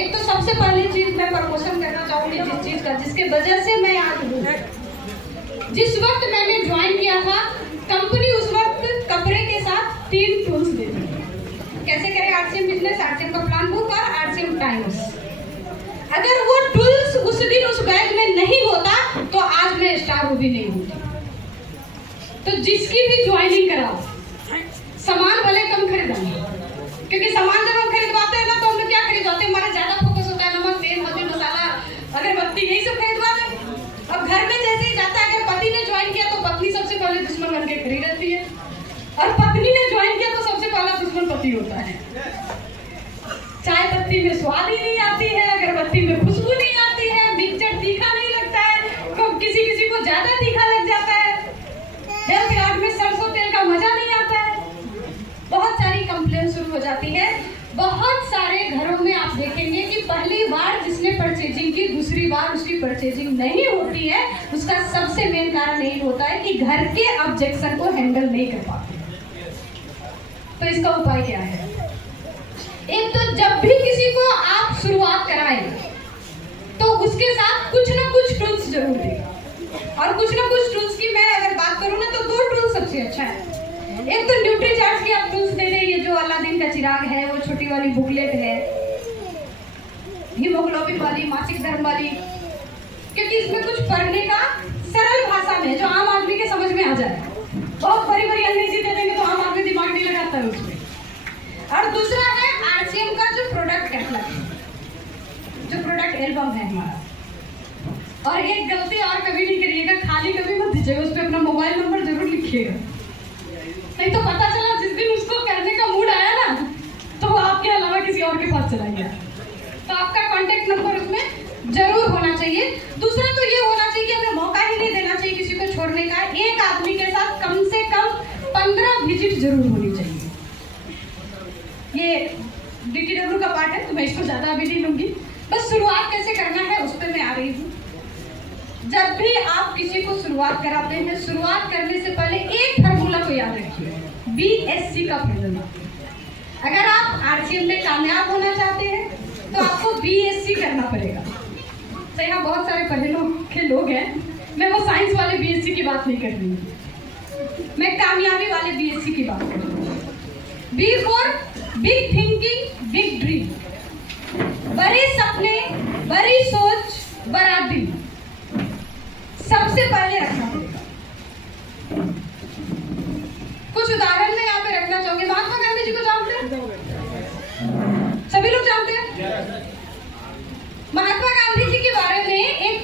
एक तो सबसे पहली चीज मैं प्रमोशन करना चाहूंगी जिस चीज का, जिसके वजह से मैं आज हूँ। जिस वक्त मैंने ज्वाइन किया था कंपनी, उस वक्त कपड़े के साथ 3 टूल्स देती थी। कैसे करें आरसीएम बिजनेस, आरसीएम का प्लान बुक और आरसीएम टाइम्स। अगर वो टूल्स उस दिन उस बैग में नहीं होता तो आज मैं स्टार वो भी नहीं होती। तो जिसकी भी ज्वाइनिंग कराओ, सामान भले कम खरीदेंगे, क्योंकि सामान जब हम खरीदवाते हैं ना तो हम लोग क्या खरीदवाते हैं, हमारा ज्यादा फोकस होता है नमक, तेल, हल्दी, मसाला, अगरबत्ती, यही सब खरीदवाते हैं। अब घर में जैसे ही जाता है, अगर पति ने ज्वाइन किया तो पत्नी सबसे पहले दुश्मन बन के खड़ी रहती है, और पत्नी ने ज्वाइन किया तो सबसे पहला दुश्मन पति होता है। चाय पत्ती में स्वाद ही नहीं आती है, अगरबत्ती में खुशबू नहीं आती है, मिक्सचर तीखा नहीं लगता है, तो किसी किसी को ज्यादा तीखा लग जाता है, हेल्थ कार्ड में सरसों तेल का मजा नहीं आता है, बहुत सारी कंप्लेंट शुरू हो जाती है। बहुत सारे घरों में आप देखेंगे कि पहली बार जिसने परचेजिंग की, दूसरी बार उसकी परचेजिंग नहीं होती है। उसका सबसे मेन कारण यही होता है कि घर के ऑब्जेक्शन को हैंडल नहीं कर पाते। तो इसका उपाय क्या है? एक तो जब भी किसी को आप शुरुआत कराएं तो उसके साथ कुछ ना कुछ टूल्स जरूर देगा, और कुछ ना कुछ टूल्स की मैं अगर बात करूं ना तो 2 टूल्स सबसे अच्छा है। एक तो न्यूट्रीचार्ज की आप टूल्स दे दें, ये जो अलादीन का चिराग है, वो छोटी वाली बुकलेट है, हीमोग्लोबिन वाली, मासिक धर्म वाली, क्योंकि इसमें कुछ पढ़ने का सरल भाषा में जो आम आदमी के समझ में आ जाए। बहुत बड़ी बड़ी अंग्रेजी दे देंगे तो आम आदमी दिमाग नहीं लगाता है उसमें। और दूसरा है आरसीएम का जो प्रोडक्ट कैटलॉग है, जो प्रोडक्ट एल्बम है हमारा। और एक गलती और कभी नहीं करिएगा, खाली कभी मत दीजिएगा, उस पर अपना मोबाइल नंबर जरूर लिखिएगा, नहीं तो पता चला जिस दिन उसको करने का मूड आया ना तो वो आपके अलावा किसी और के पास चला गया। तो आपका कॉन्टेक्ट नंबर उसमें जरूर होना चाहिए। दूसरा तो ये होना चाहिए कि हमें मौका ही नहीं देना चाहिए किसी को छोड़ने का। एक आदमी के साथ कम से कम 15 विजिट जरूर होनी चाहिए। ये डीटीडब्ल्यू का पार्ट है तो मैं इसको ज्यादा अभी नहीं लूंगी, बस शुरुआत कैसे करना है उस पर मैं आ रही हूँ। जब भी आप किसी को शुरुआत कराते हैं, शुरुआत करने से पहले एक फार्मूला को याद रखिए, BSC का फार्मूला। अगर आप आरसीएम में कामयाब होना चाहते हैं तो आपको BSC करना पड़ेगा। तो यहाँ बहुत सारे पढ़े के लोग हैं, मैं वो साइंस वाले BSC की बात नहीं कर रही हूँ, मैं कामयाबी वाले BSC की बात कर रही हूँ। B for big thinking, big dream.